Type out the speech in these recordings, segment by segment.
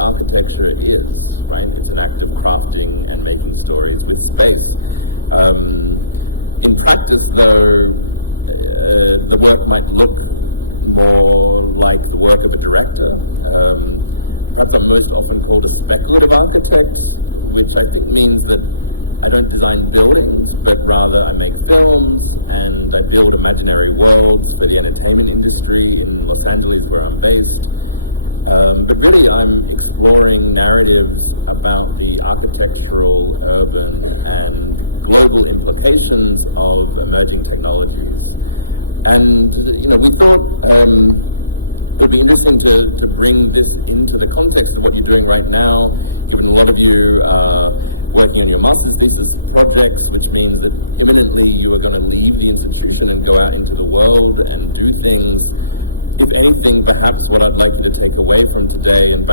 what architecture is, right? It's an act of crafting and making stories with space. In practice, though, the work might look more like the work of a director. Perhaps I'm most often called a speculative architect, which I think means that I don't design buildings, but rather I make films and I build imaginary worlds for the entertainment industry in Los Angeles, where I'm based. But really, I'm exploring narratives about the architectural, urban, and global implications of emerging technologies. And, we thought it would be interesting to bring this into the context of what you're doing right now. Given a lot of you are working on your master's thesis projects, which means that imminently you are going to leave the institution and go out into the world and do things. If anything, perhaps what I'd like you to take away from today, and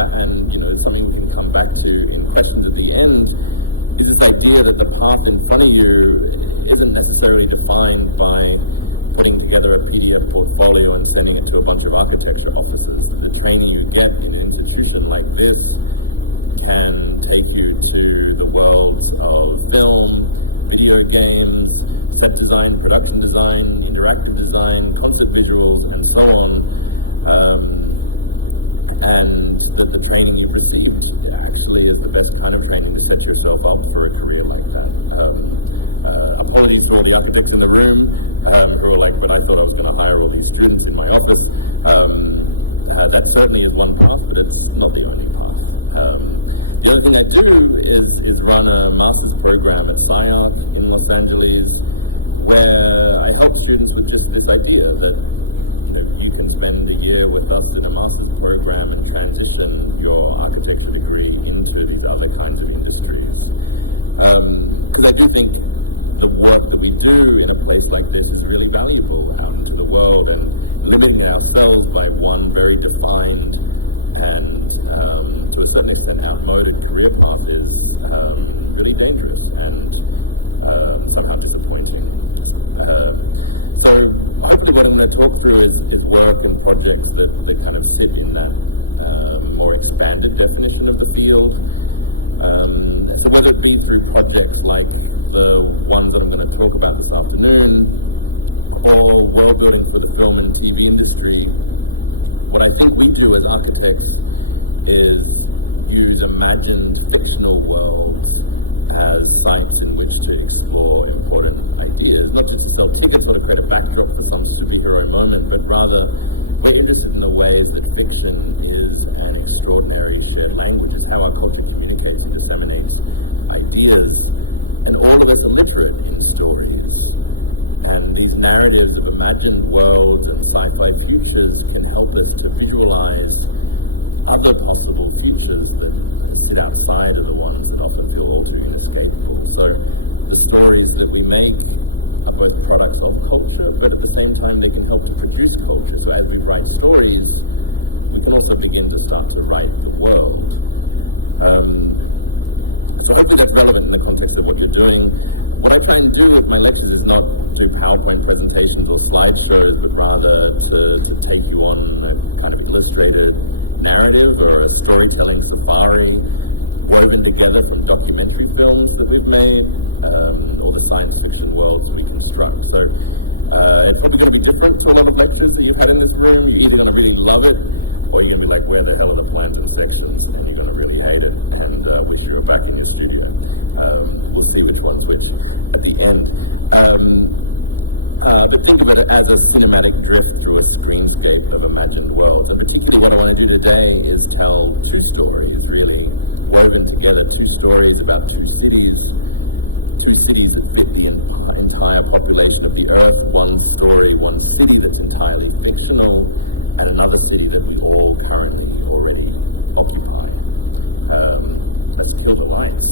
something we can come back to in questions at the end, is this idea that the path in front of you isn't necessarily defined by putting together a PDF portfolio and sending it to a bunch of architecture offices. The training you get in an institution like this can take you to the worlds of film, video games, set design, production design, interactive design, concept visuals, and so on. And that the training you've received actually is the best kind of training to set yourself up for a career like that. Apologies to all the architects in the room who were like, but I thought I was going to hire all these students in my office. That certainly is one path, but it's not the only path. The other thing I do is run a master's program at SciArt in Los Angeles, where I help students with just this idea that you can spend a year with us in a master's program and transition your architecture degree into these other kinds of industries. Because I do think the work that we do in a place like this is really valuable out into the world, and limiting ourselves by one very defined and to a certain extent outmoded career path is really dangerous and somehow disappointing. So hopefully what I'm going to talk through is work and projects that kind of sit in that more expanded definition of the field. So whether it be through projects like the ones that I'm going to talk about this afternoon, or world building for the film and TV industry, what I think we do as architects is use imagined fictional worlds as sites in which to explore important ideas, not just to take a sort of create a backdrop for some superhero moment, but rather we're interested in the ways that fiction is an extraordinary shared language, is how our culture communicates and disseminates ideas. And all of us are literate in stories. And these narratives of imagined worlds and sci-fi futures can help us to visualize other possible futures that sit outside of the ones that often feel all too inescapable. So the stories that we make are both products of culture, but at the same time they can help us produce culture. So as we write stories, we can also begin to start to write the world. So hopefully that's relevant in the context of what you're doing. What I try and do with my lectures is not do PowerPoint presentations or slideshows, but rather to take you on a kind of illustrated narrative or a storytelling safari woven together from documentary films that we've made, or the science fiction worlds that we construct. So it's probably going to be different to a lot of lectures that you've had in this room. You're either going to really love it, or you're going to be like, where the hell are the plans and sections? And you're going to really hate it, and wish you were back in your studio. We'll see which one's which at the end. But think of it as a cinematic drift through a screenscape of imagined worlds. And particularly what I want to do today is tell two stories, really woven together, two stories about two cities that fit the entire population of the Earth. One story, one city that's entirely fictional, and another city that we all currently already occupy. Let's feel the lights.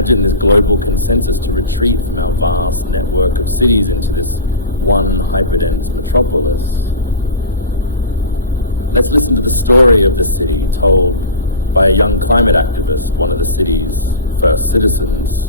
imagine this global consensus retreat from our vast network of cities into this one hyperdense metropolis. Let's listen to the story of the city told by a young climate activist, one of the city's first citizens.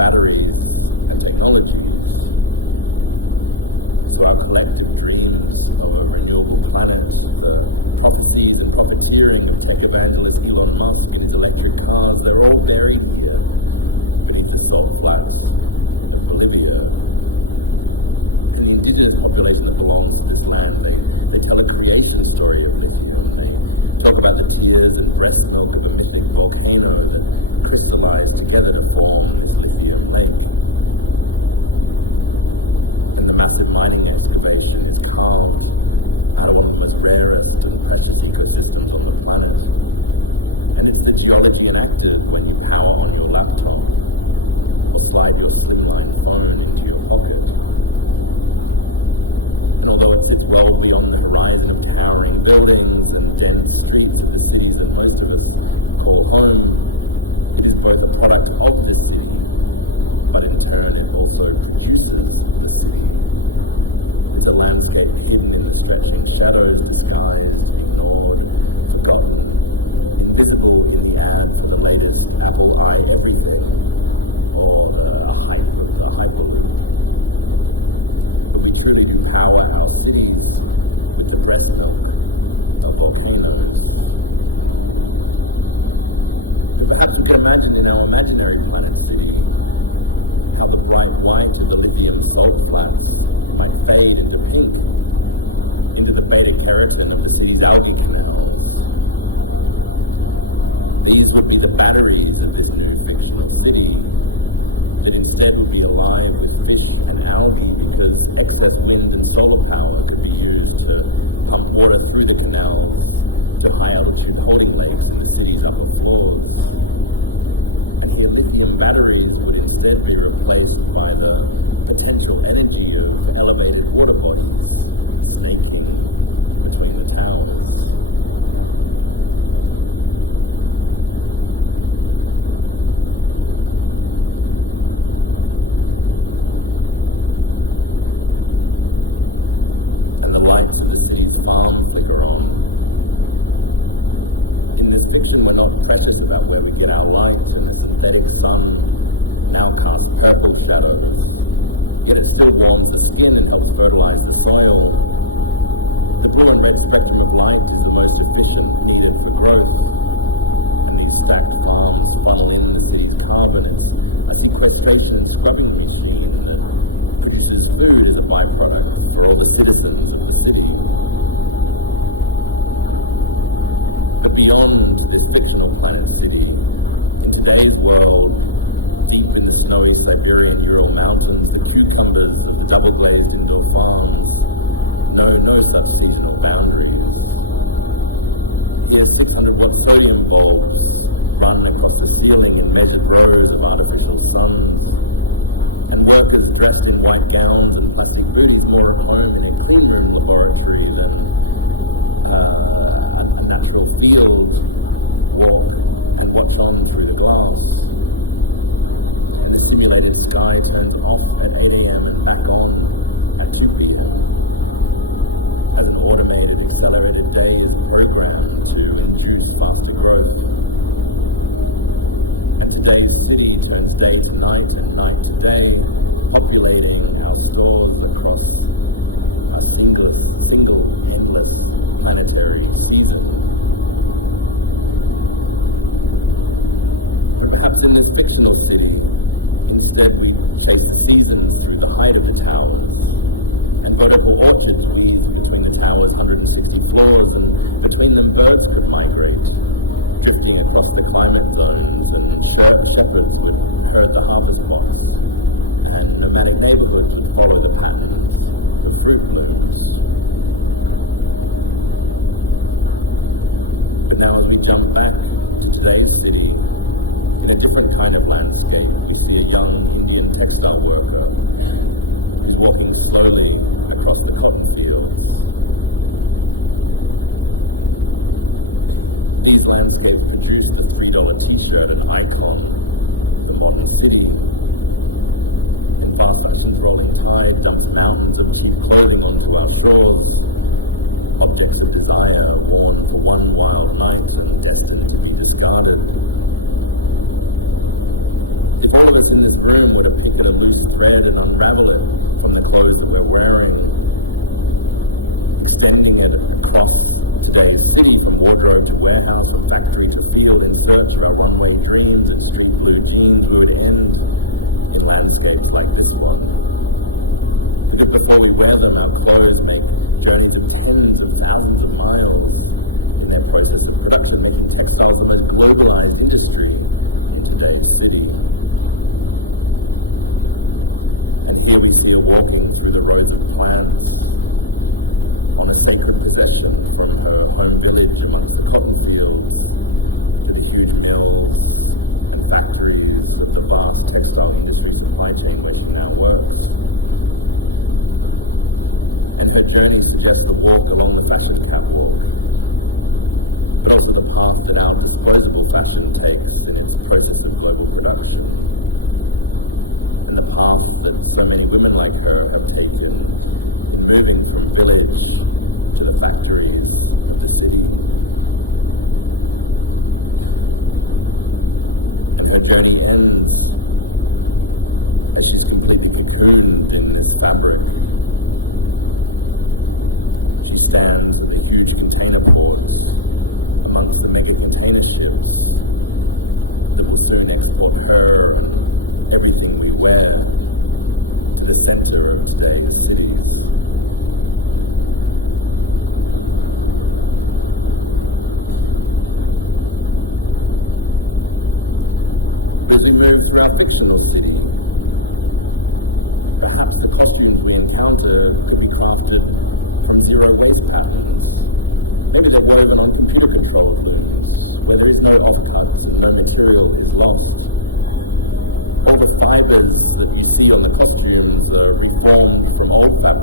Batteries and technologies. So our collective dream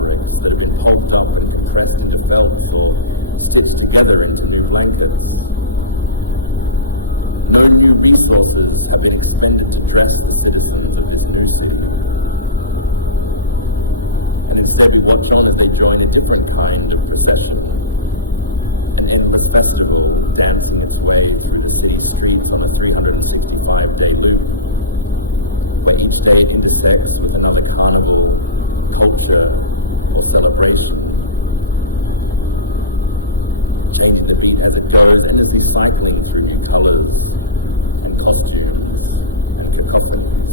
fabrics that have been pulped up and compressed into felt or stitched together into new blankets. No new resources have been expended to dress the citizens of this new city. And instead we watch on as they join a different kind of procession, an endless festival dancing its way through the city streets on a 365-day loop, where each day intersects with another carnival, culture, or celebration. Changing the beat as it goes, endlessly cycling through new colors and costumes and cacophonies.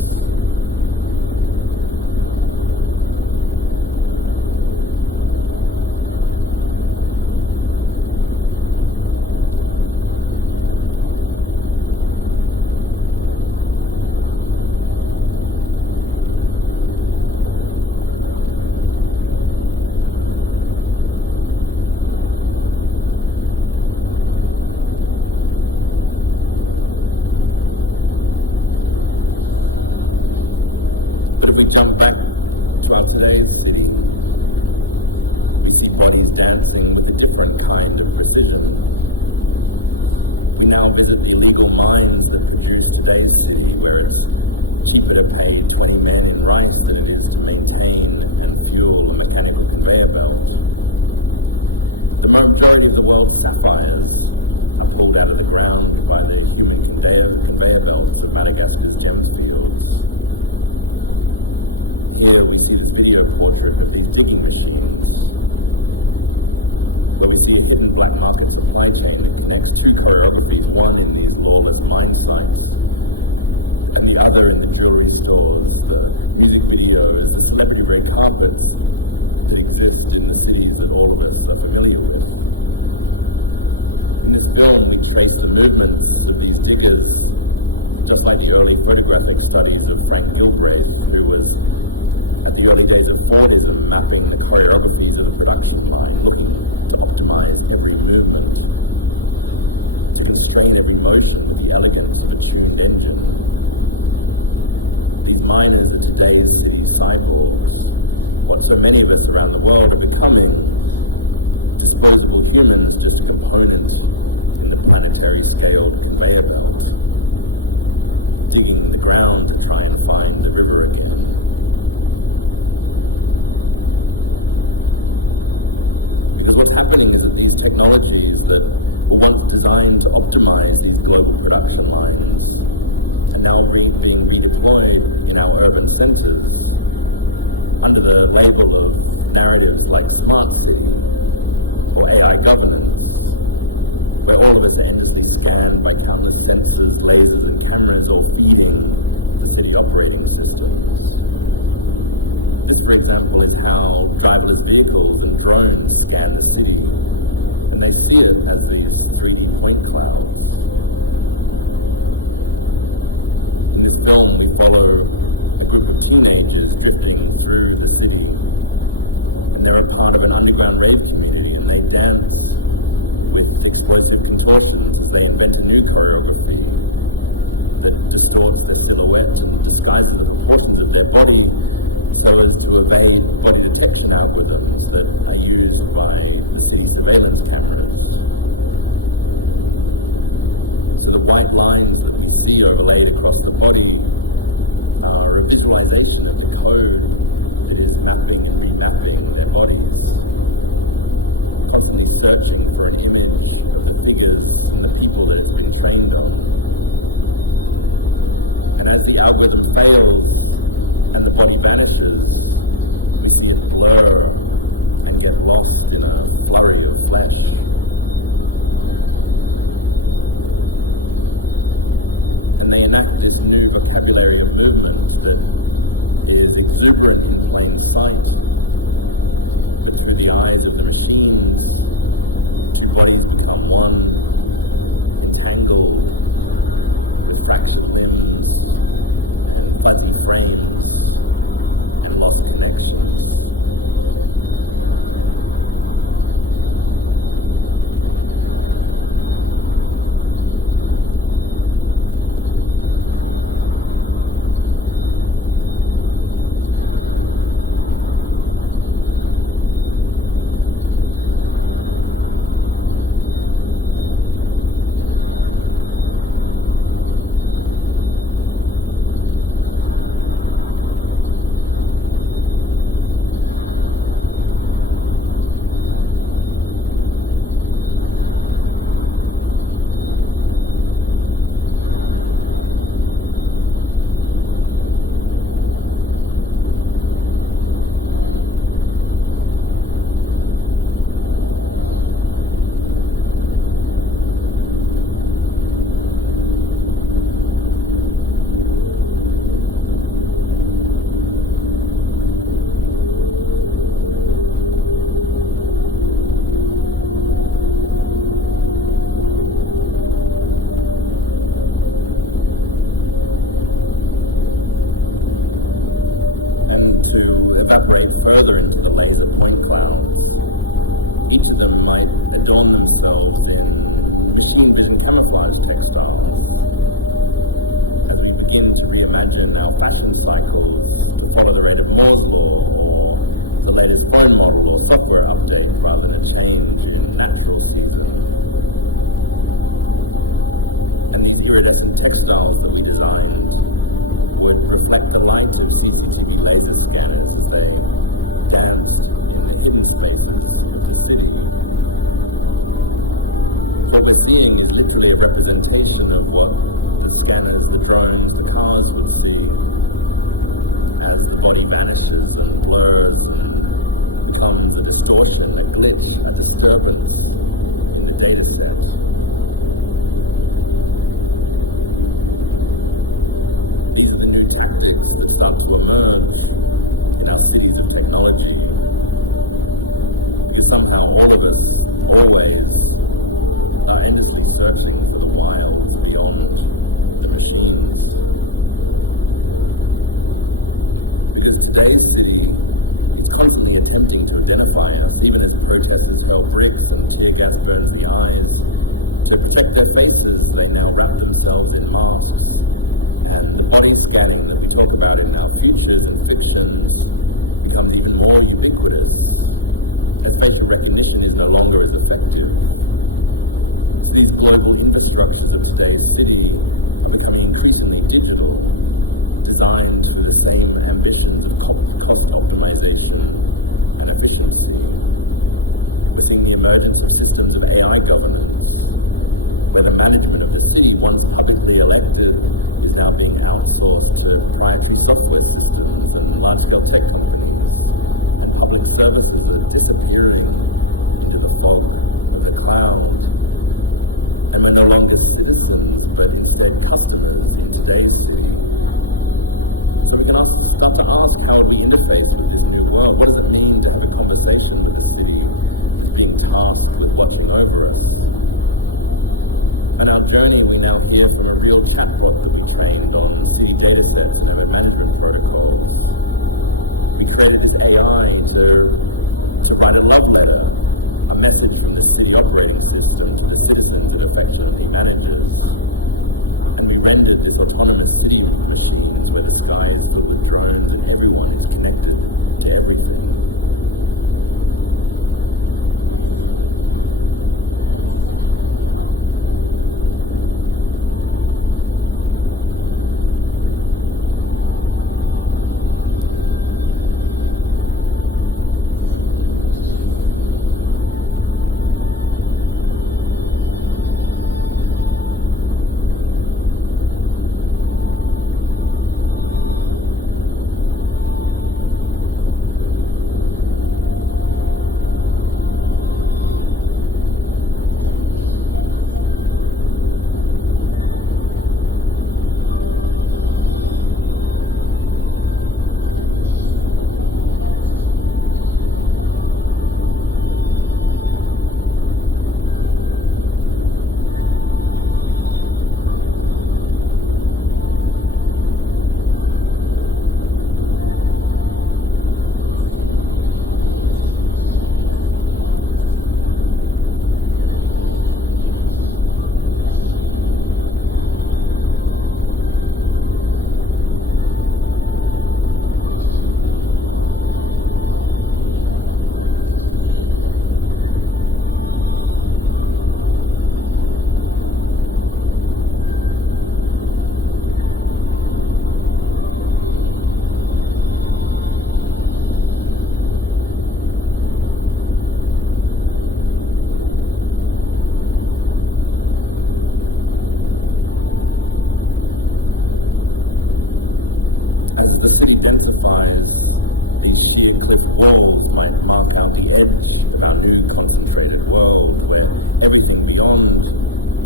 edge of our new concentrated world where everything beyond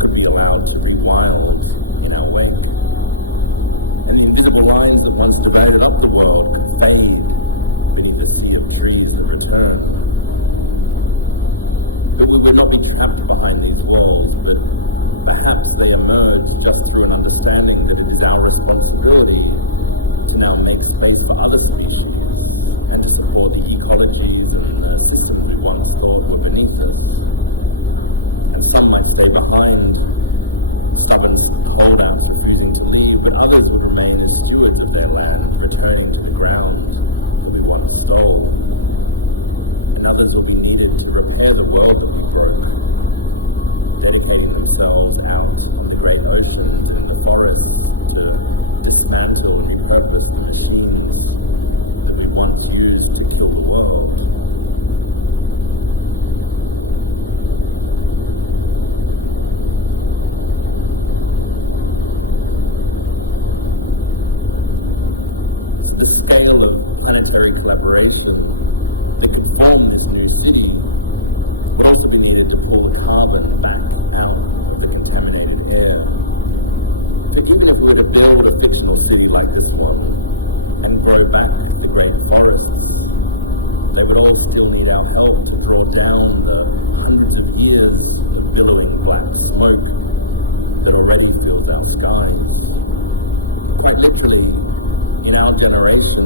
could be allowed to breathe wild in our wake. And the invisible lines that once divided up the world could fade beneath a sea of trees and return. But we will not be trapped behind these walls, but perhaps they emerge just through an understanding that it is our responsibility to now make space for other species and to support the ecologies and the systems we once thought were beneath us. And some might stay behind, stubborn holdouts refusing to leave, but others would remain as stewards of their land, returning to the ground that we once stole. And others will be needed to repair the world that we broke, dedicating themselves out to the great oceans and the forests to dismantle and repurpose the machines that we once used to kill the world. The scale of planetary collaboration that can form this new city will also be needed to pull the carbon back out of the contaminated air. So even if we were to build a fictional city like this one and grow back the great forests, they would all still need our help to draw down the hundreds of years of billowing black smoke that already fills our skies. Quite literally, in our generation,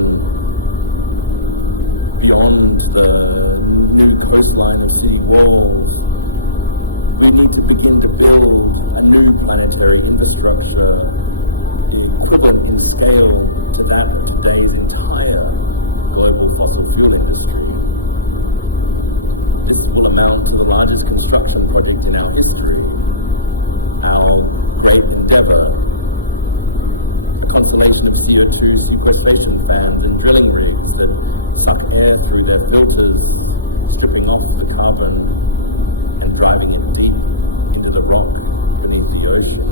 beyond the new coastline of city walls, we need to begin to build a new planetary infrastructure equivalent in scale to that of today's entire global fossil fuel industry. This will amount to the largest construction project in our history, our great endeavor, the constellation of CO2 sequestration fans and drilling rigs that suck air through their filters, stripping off the carbon and driving it deep into the rock beneath the ocean.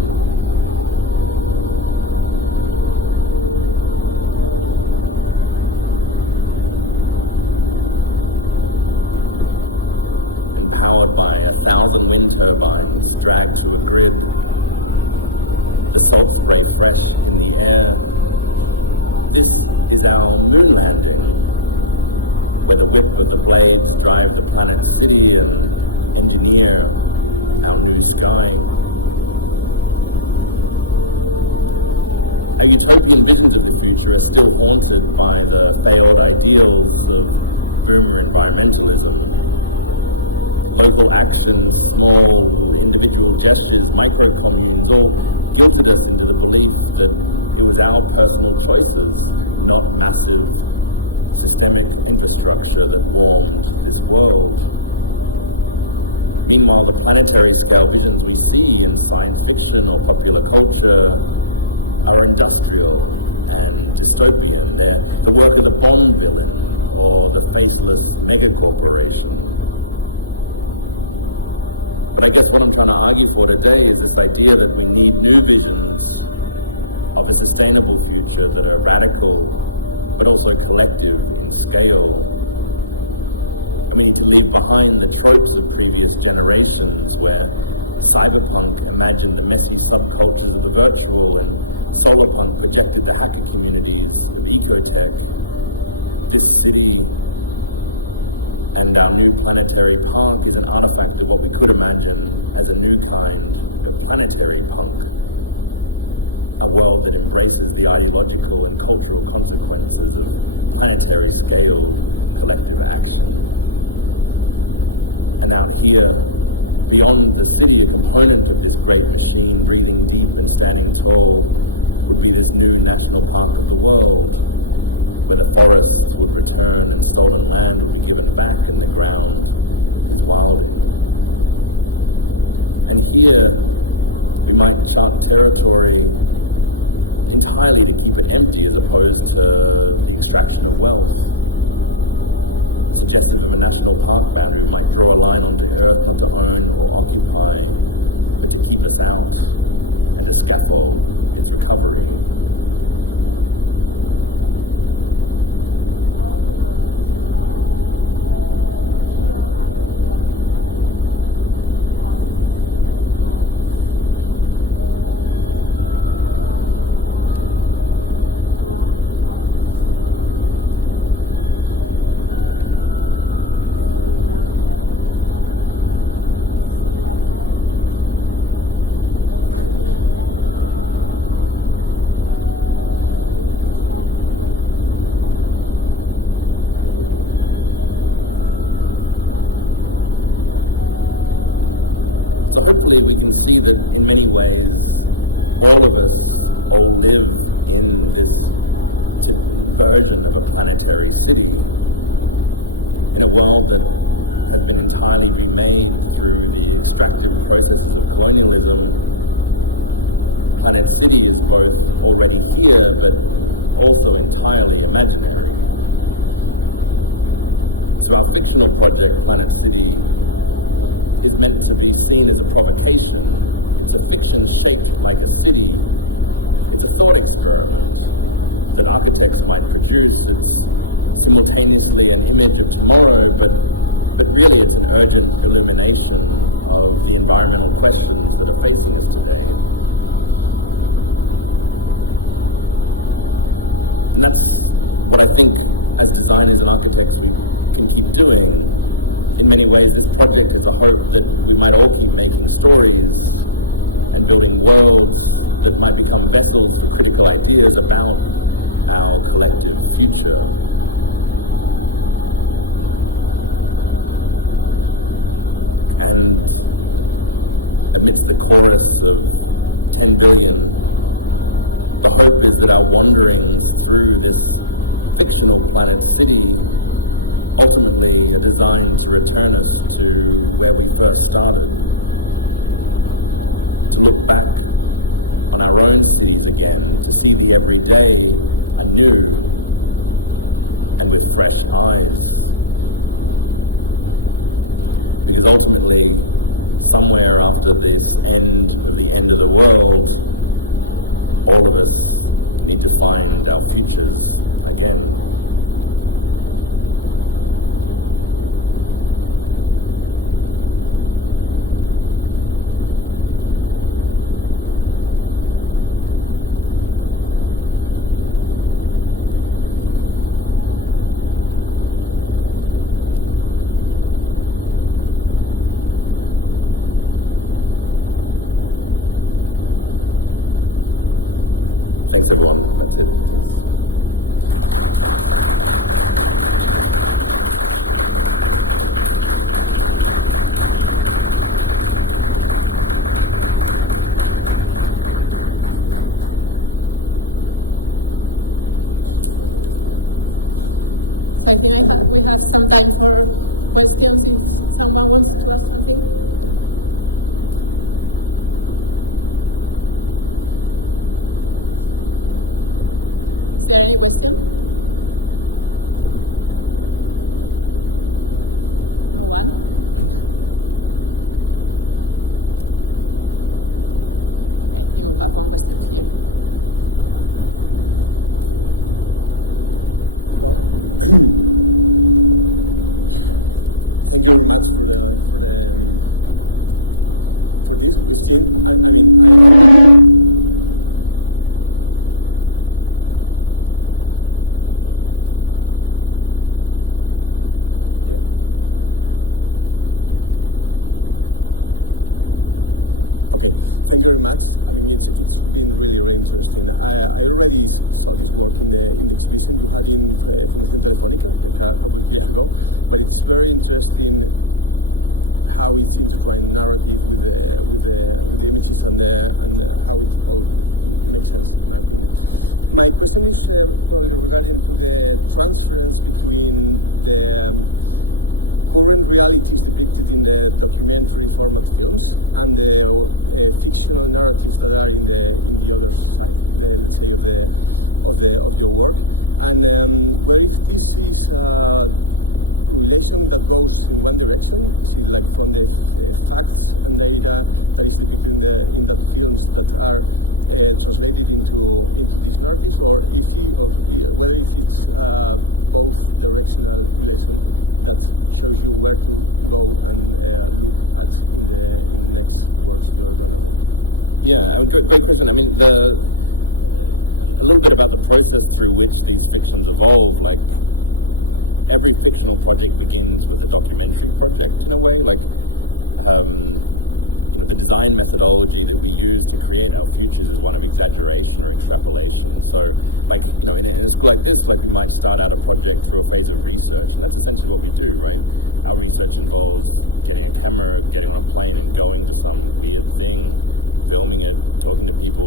Empowered by 1,000 wind turbines dragged to a grid, the salt spray fresh in the air. This is our moon landing, where the whip of the blades drive the planet's city and engineer our new sky. Our utopian visions of the future are still haunted by the failed ideals of boomer environmentalism. Local actions, small individual gestures, micro-communes all guilted us into the belief that it was our personal choices, not massive systemic infrastructure that formed this world. Meanwhile, the planetary scale visions we see in science fiction or popular culture are industrial and dystopian. They're the work of the Bond villain or the faceless megacorporation. But I guess what I'm trying to argue for today is this idea that we need new visions of a sustainable future that are radical but also collective in scale. We need to leave behind the tropes of previous generations where cyberpunk imagined the messy subcultures of the virtual and solarpunk projected the hacker communities of ecotech. This city and our new planetary park is an artifact of what we could imagine as a new kind of planetary punk. A world that embraces the ideological and cultural consequences of planetary scale collective action. And now here, beyond the city, the component of this great machine breathing deep and standing tall will be this new national park of the world, where the forests will return and stolen land will be given back in the ground as wild. And here, we might chart territory entirely to keep it fresh eyes. Because ultimately, somewhere after this the end of the world, all of us need to find our futures again.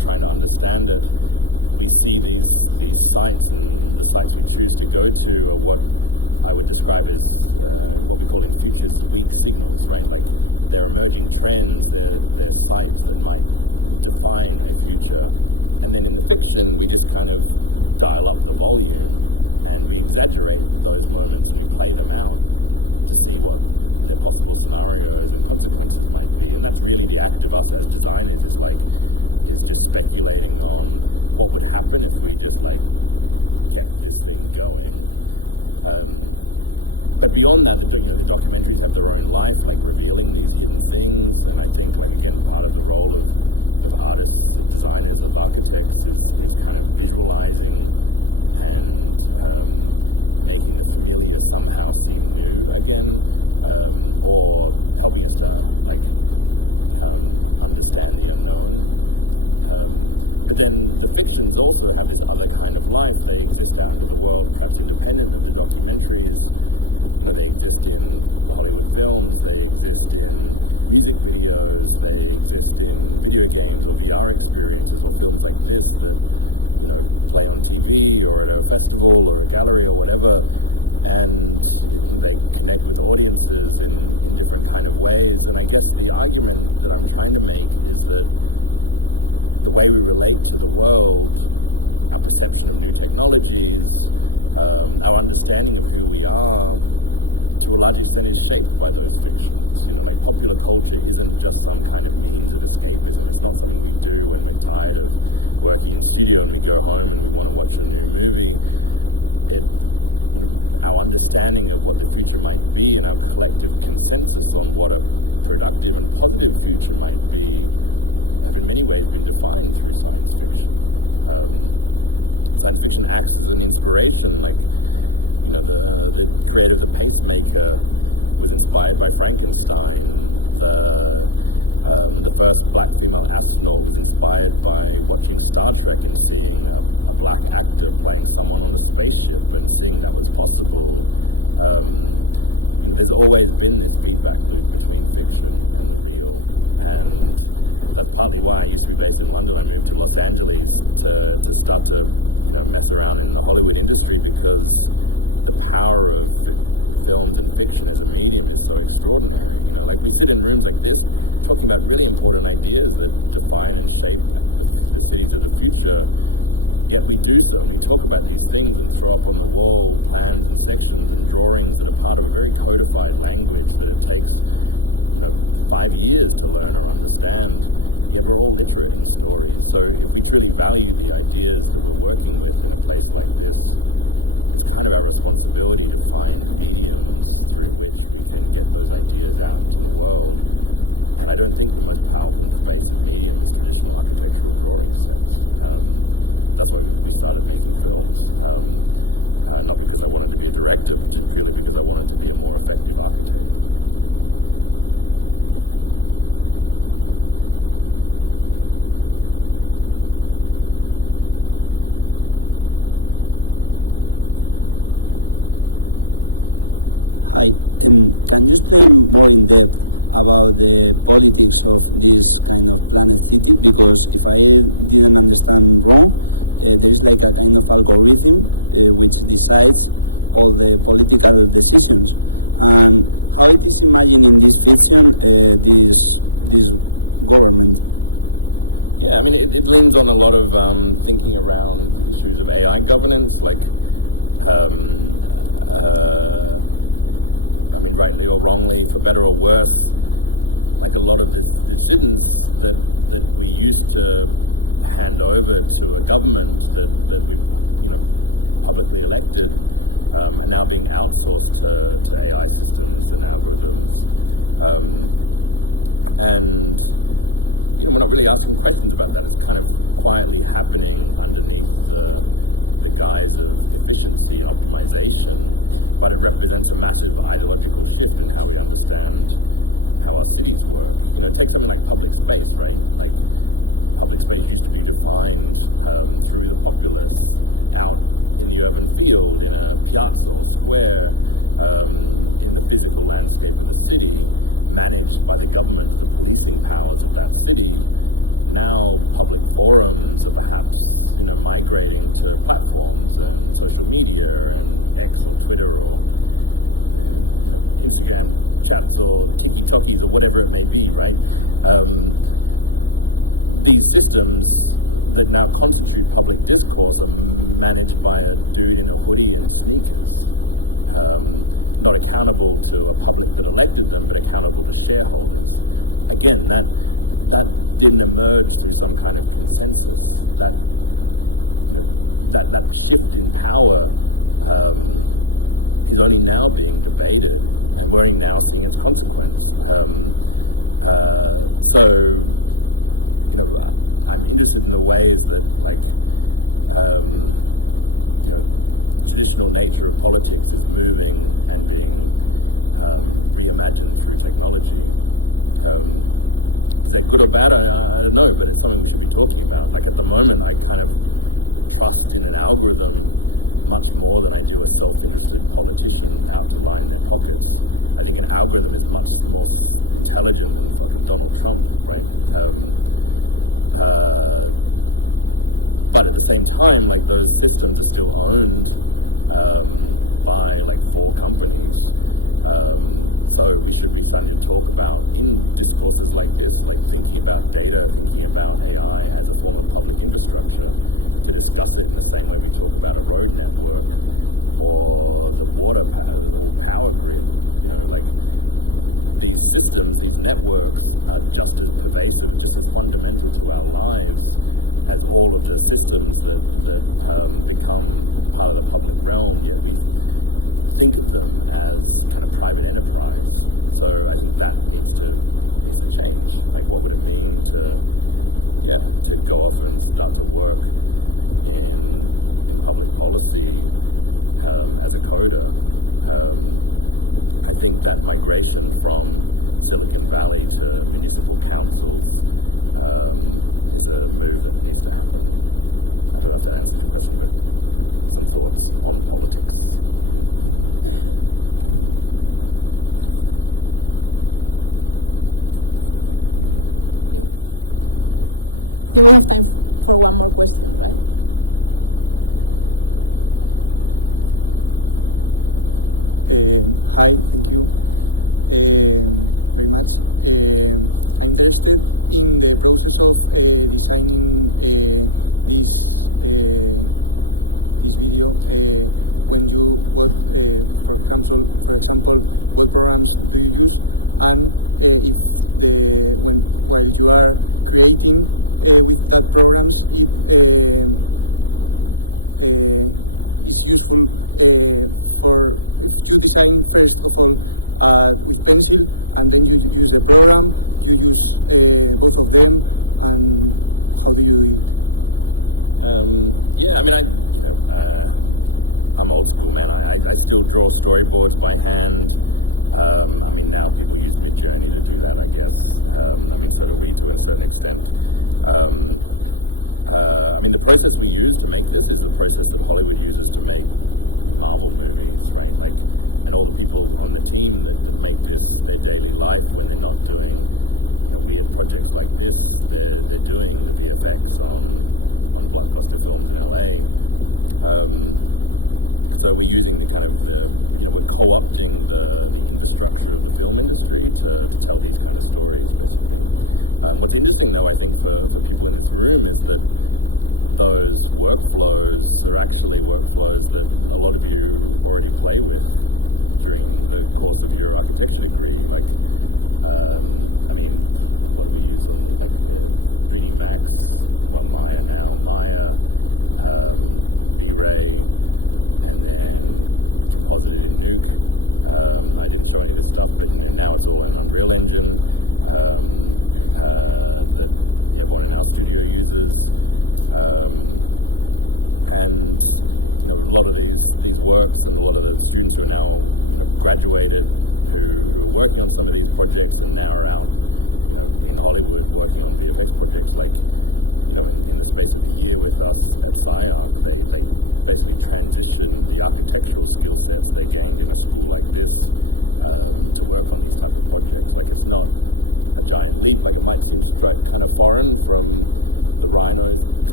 Trying to